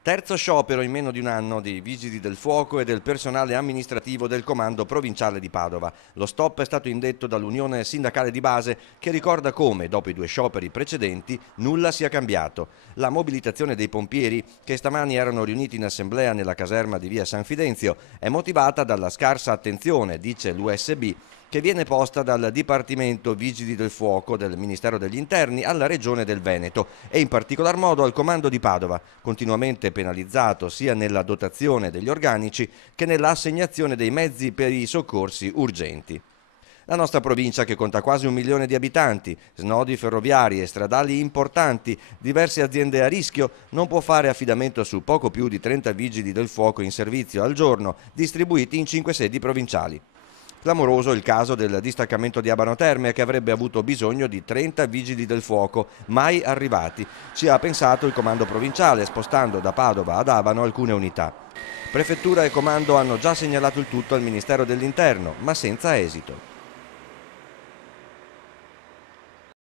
Terzo sciopero in meno di un anno dei Vigili del Fuoco e del personale amministrativo del Comando Provinciale di Padova. Lo stop è stato indetto dall'Unione Sindacale di Base, che ricorda come, dopo i due scioperi precedenti, nulla sia cambiato. La mobilitazione dei pompieri, che stamani erano riuniti in assemblea nella caserma di via San Fidenzio, è motivata dalla scarsa attenzione, dice l'USB, che viene posta dal Dipartimento Vigili del Fuoco del Ministero degli Interni alla Regione del Veneto e in particolar modo al Comando di Padova, continuamente penalizzato sia nella dotazione degli organici che nell'assegnazione dei mezzi per i soccorsi urgenti. La nostra provincia, che conta quasi 1 milione di abitanti, snodi ferroviari e stradali importanti, diverse aziende a rischio, non può fare affidamento su poco più di 30 vigili del fuoco in servizio al giorno, distribuiti in 5 sedi provinciali. Clamoroso il caso del distaccamento di Abano Terme, che avrebbe avuto bisogno di 30 vigili del fuoco, mai arrivati. Ci ha pensato il comando provinciale, spostando da Padova ad Abano alcune unità. Prefettura e comando hanno già segnalato il tutto al Ministero dell'Interno, ma senza esito.